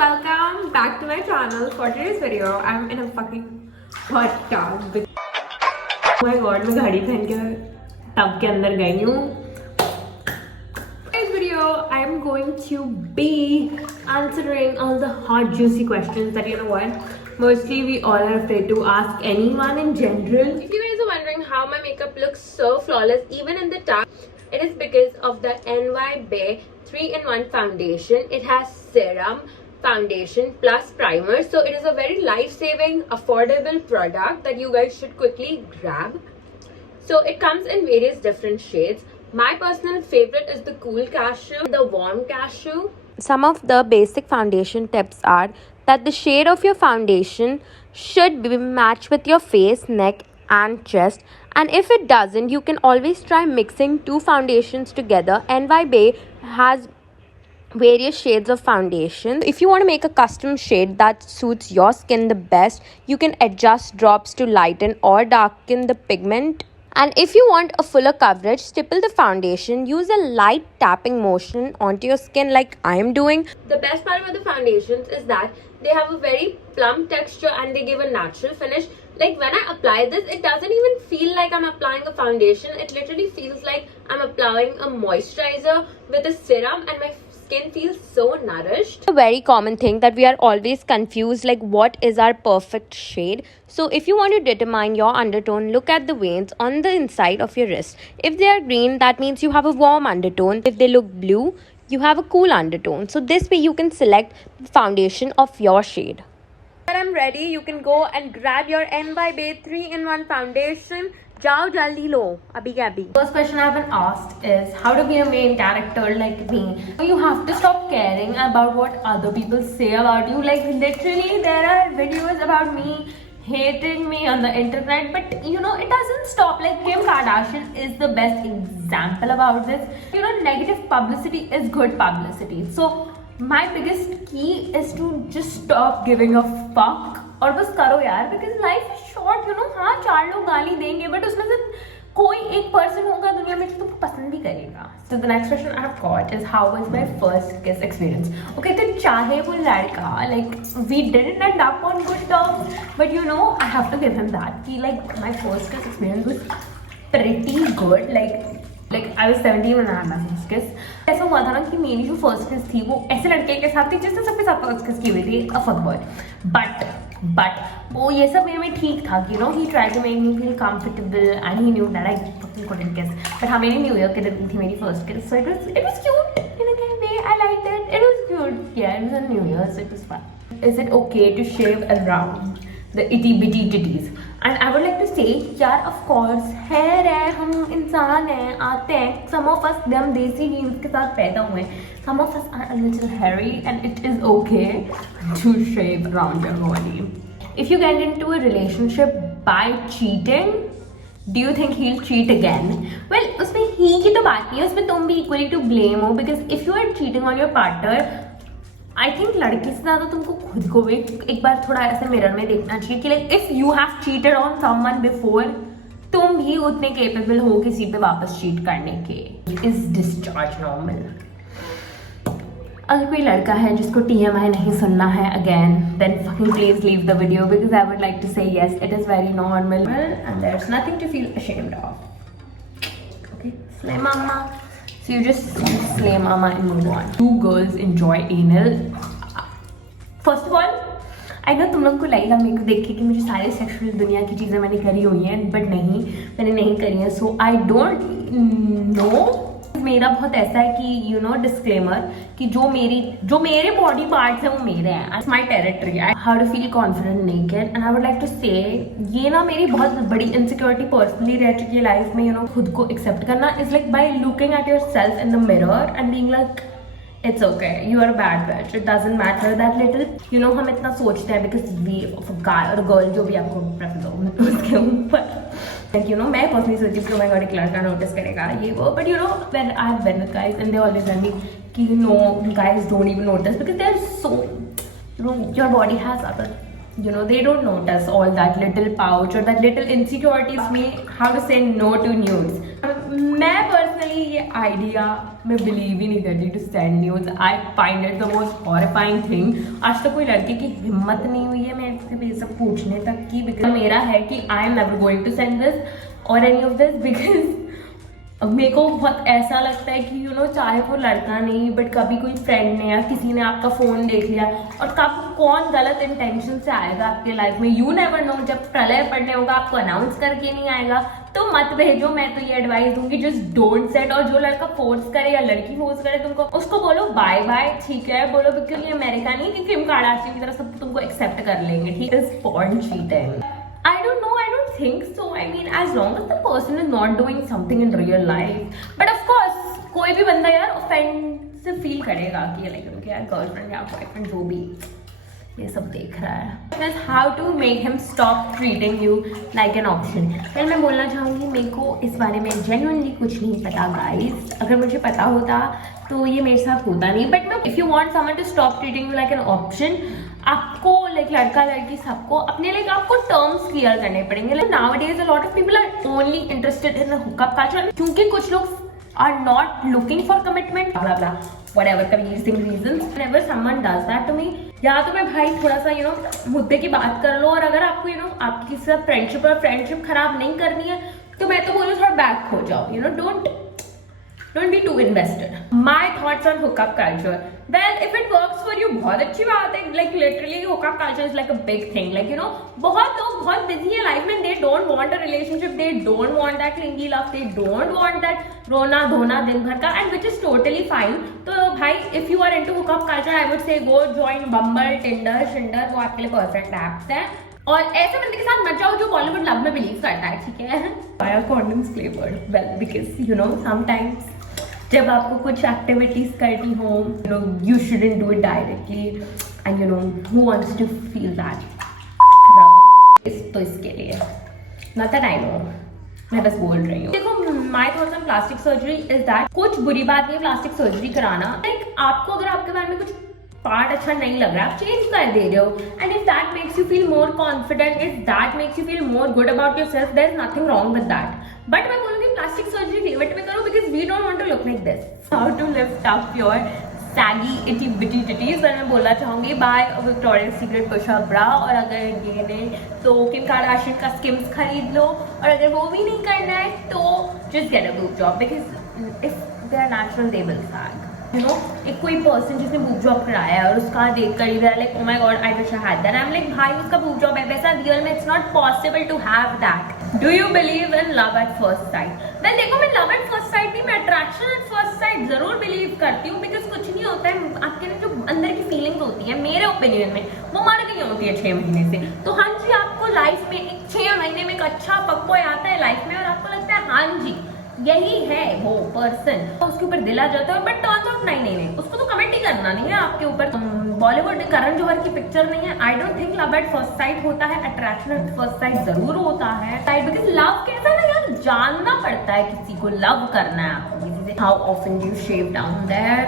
welcome back to my channel. For today's video, I'm in a fucking hot tub. Oh my god, मैं घड़ी पहन के tub के अंदर गई हूँ. Today's video, I'm going to be answering all the hot juicy questions that you know what. Mostly we all are afraid to ask anyone in general. If you guys are wondering how my makeup looks so flawless even in the tub, it is because of the NY 3-in-1 foundation. It has serum, foundation plus primer, so it is a very life-saving, affordable product that you guys should quickly grab. So it comes in various different shades. My personal favorite is the cool cashew, the warm cashew. Some of the basic foundation tips are that the shade of your foundation should be matched with your face, neck and chest, and if it doesn't, you can always try mixing two foundations together. NY has various shades of foundation. If you want to make a custom shade that suits your skin the best, you can adjust drops to lighten or darken the pigment. And if you want a fuller coverage, stipple the foundation. Use a light tapping motion onto your skin like I am doing. The best part about the foundations is that they have a very plump texture and they give a natural finish. Like when I apply this, it doesn't even feel like I'm applying a foundation. It literally feels like I'm applying a moisturizer with a serum, and my skin feels so nourished. A very common thing that we are always confused, like what is our perfect shade. So if you want to determine your undertone, look at the veins on the inside of your wrist. If they are green, that means you have a warm undertone. If they look blue, you have a cool undertone. So this way you can select the foundation of your shade. When I'm ready, you can go and grab your NY 3-in-1 foundation. Jao jaldi lo, abhi ke abhi. First question I've been asked is how to be a main character like me. You have to stop caring about what other people say about you. Like literally there are videos about me hating me on the internet, but you know it doesn't stop. Like Kim Kardashian is the best example about this. You know, negative publicity is good publicity. So my biggest key is to just stop giving a fuck और बस करो यार, because life is short, you know. हाँ 4 लोग गाली देंगे, but उसमें से कोई एक person होगा दुनिया में जो तुमको पसंद भी करेगा. So the next question I have got is how was my first kiss experience? Okay, तो चाहे वो लड़का, like we didn't end up on good terms, but you know I have to give him that कि like my first kiss experience was pretty good. Like I was 17 when I had my first kiss. ऐसा हुआ था ना कि मेरी जो first kiss थी वो ऐसे लड़के के साथ थी जिसने सबके साथ first kiss की हुई थी, a fuck boy. But वो ये सब मेरे में ठीक था कि you know he tried to make me feel comfortable and he knew that I fucking couldn't kiss. But हाँ मेरी New Year के दिन थी मेरी first kiss, so it was cute in a kind of way. I liked it. It was cute. Yeah, it was a New Year, so it was fun. Is it okay to shave around the itty bitty titties? And I would like to say, यार of course hair है, हम इंसान हैं, आते हैं. Some of us हम देसी genes के साथ पैदा हुए. Some of us are a little hairy and it is okay to shave around your body. If you get into a relationship by cheating, do you think he'll cheat again? Well, उसमें he की तो बात नहीं है, उसमें तुम भी equally to blame हो, because if you are cheating on your partner, I think लड़की से ज़्यादा तुमको खुद को भी एक बार थोड़ा ऐसे मिरर में देखना चाहिए कि like if you have cheated on someone before, तुम भी उतने capable हो किसी पे वापस cheat करने के. Is discharge normal? अगर कोई लड़का है जिसको TMI नहीं सुनना है again, then fucking please leave the video, because I would like to say yes, it is very normal and there's nothing to feel ashamed of. Okay, slay mama. So you just slay mama and move on. Do girls enjoy anal? First of all, I know तुम लोग को लगेगा मेरे को देख के कि मुझे सारे सेक्सुअल दुनिया की चीज़ें मैंने करी हुई हैं, बट नहीं, मैंने नहीं करी हैं. सो आई डोंट नो. मेरा बहुत ऐसा है कि यू नो डिस्क्लेमर कि जो मेरे बॉडी पार्ट्स हैं वो मेरे हैं. It's my territory. I how to feel confident naked and I would like to say ये ना मेरी बहुत बड़ी इनसिक्योरिटी पर्सनली रह चुकी है लाइफ में. यू नो खुद को एक्सेप्ट करना is like by looking at your self in the mirror and being like it's okay, you are a bad bitch, it doesn't matter that little. You know हम इतना सोचते हैं because we of a guy or a girl जो भी आपको prefer हो उसके ऊपर. Like you know मैं personally सोचती हूँ कि oh my god एक लड़का notice करेगा ये वो, but you know when I have been with guys and they always tell me कि you know guys don't even notice because they are so, you know, your body has other you know, they don't notice all that little pouch or that little insecurities me how to say no to nudes. मैं personally ये idea मैं believe ही नहीं करती to send nudes. I find it the most horrifying thing. आज तक कोई लड़के की हिम्मत नहीं हुई है मेरे से ये सब पूछने तक की, because मेरा है कि I am never going to send this or any of this, because मेरे को बहुत ऐसा लगता है कि यू नो, चाहे वो लड़का नहीं बट कभी कोई फ्रेंड ने या किसी ने आपका फ़ोन देख लिया और कब कौन गलत इंटेंशन से आएगा आपके लाइफ में, यू नेवर नो. जब प्रलय पड़ने होगा आपको अनाउंस करके नहीं आएगा तो मत भेजो. मैं तो ये एडवाइस दूंगी, जस्ट डोंट सेंड. और जो लड़का फोर्स करे या लड़की फोर्स करे तुमको, उसको बोलो बाय बाय, ठीक है बोलो, बिकॉज ये अमेरिका नहीं कि किम कार्दाशियन की तरह सब तुमको एक्सेप्ट कर लेंगे. ठीक है, porn cheating. I don't know, I don't think so. I mean, as long as the person is not doing something in real life. But of course, कोई भी बंदा यार offensive feel करेगा कि like यार गर्लफ्रेंड या बॉयफ्रेंड जो भी ये सब देख रहा है. How to make him stop treating you like an option. फिर मैं बोलना चाहूँगी, मेरे को इस बारे में genuinely कुछ नहीं पता guys. अगर मुझे पता होता तो ये मेरे साथ होता नहीं. बट मैं, if you want someone to stop treating you like an option, आपको लाइक लड़का लड़की सबको अपने लिए आपको टर्म्स क्लियर करने पड़ेंगे. Like nowadays a lot of people are only interested in hookup culture, क्योंकि कुछ लोग are not looking for commitment, blah blah whatever confusing reasons. Whenever someone does that to me, या तो मैं भाई थोड़ा सा यू नो मुद्दे की बात कर लो, और अगर आपको यू नो आपकी साथ फ्रेंडशिप खराब नहीं करनी है तो मैं तो बोलूँ थोड़ा बैक हो जाओ. You know, don't be too invested. My thoughts on hookup culture. Well, if it works for you, बहुत अच्छी बात है. Like literally, hookup culture is like a big thing. Like you know, बहुत लोग बहुत busy है life में. They don't want a relationship. They don't want that clingy love. They don't want that रोना धोना दिन भर का, and which is totally fine. तो भाई, if you are into hookup culture, I would say go join Bumble, Tinder, Shinder. वो आपके लिए perfect apps हैं. और ऐसे बंदे के साथ मत जाओ जो बॉलीवुड लव में बिलीव करता है. ठीक है, Why are condoms flavored? Well, because you know sometimes जब आपको कुछ एक्टिविटीज करनी हो, you know, you shouldn't do it directly, and you know who wants to feel that rub. तो इसके लिए नॉट दैट आई नो, मैं बस बोल रही हूँ. देखो, my thoughts on plastic surgery is that कुछ बुरी बात नहीं है प्लास्टिक सर्जरी कराना. लाइक आपको अगर आपके बारे में कुछ पार्ट अच्छा नहीं लग रहा है, आप चेंज कर दे रहे हो, and if that makes you feel more confident, if that makes you feel more good about yourself, there is nothing wrong with that. But मैं बोलूँगी प्लास्टिक सर्जरी फेवरेट में करो, because we don't want to look like this. How to lift up your saggy itty bitty titties. मैं बोलना चाहूँगी by Victoria Secret push-up bra, और अगर ये नहीं तो किम कार्दाशियन का स्किम्स खरीद लो, और अगर वो भी नहीं करना है तो just get a boob job, because if they are natural they will sag. You know, एक कोई पर्सन जिसने बूब जॉब कराया है और उसका देख कर you are like oh my god I wish I had that. I am like भाई उसका बूब जॉब है, वैसा रियल में it's not possible to have that. Do you believe in love at first sight? Well देखो, मैं love at first sight नहीं, मैं attraction at first sight जरूर बिलीव करती हूँ, बिकॉज कुछ नहीं होता है. आपके जो अंदर की फीलिंग्स होती है, मेरे ओपिनियन में वो मर गई होती है 6 महीने से. तो हाँ जी, आपको लाइफ में 6 महीने में एक अच्छा पक्को आता है लाइफ में, और आपको लगता है हाँ जी यही है वो पर्सन, तो उसके ऊपर दिल आ जाता है. बट टर्न्स आउट नहीं, उसको तो कमेंट ही करना नहीं है आपके ऊपर. बॉलीवुड करण जौहर की पिक्चर नहीं है. I don't think love at first site होता है, अट्रैक्शन एट फर्स्ट साइट जरूर होता है. बिकॉज लव कैसा है ना यार, जानना पड़ता है किसी को, लव करना है आपको किसी से. How often do you shave down there?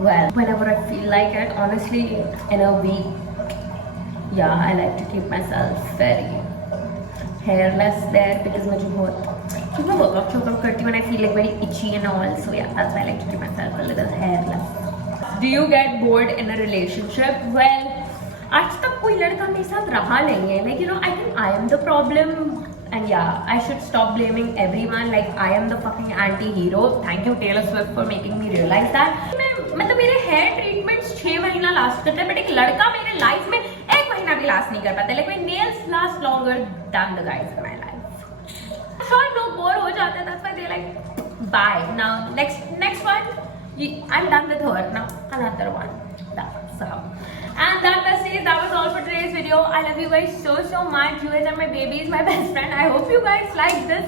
Well, whenever I feel like it, honestly in a week, या I like to keep myself very hairless there, because मुझे बहुत, क्योंकि मैं वर्कआउट करती हूँ and I feel like very itchy and all, so yeah, that's why I like to keep myself a little hairless. Do you get bored in a relationship? Well, आज तक कोई लड़का मेरे साथ रहा नहीं है. Like you know, I think I am the problem, and yeah, I should stop blaming everyone. Like I am the fucking anti-hero. Thank you Taylor Swift for making me realize that. मतलब मेरे hair treatments 6 महीना last करते हैं, but एक लड़का मेरे life में 1 महीना भी लास्ट नहीं कर पाता. Like my nails last longer than the guys in my life. Sure लोग बोर हो जाते हैं, that's why they like bye now, next one, I am done with her now, another one. That's how. And that was all for today's video. I love you guys so much. You guys are my babies, my best friend. I hope you guys like this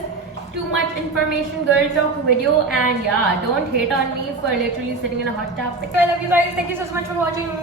too much information girl talk video, and yeah, don't hate on me for literally sitting in a hot tub. I love you guys. Thank you so much for watching.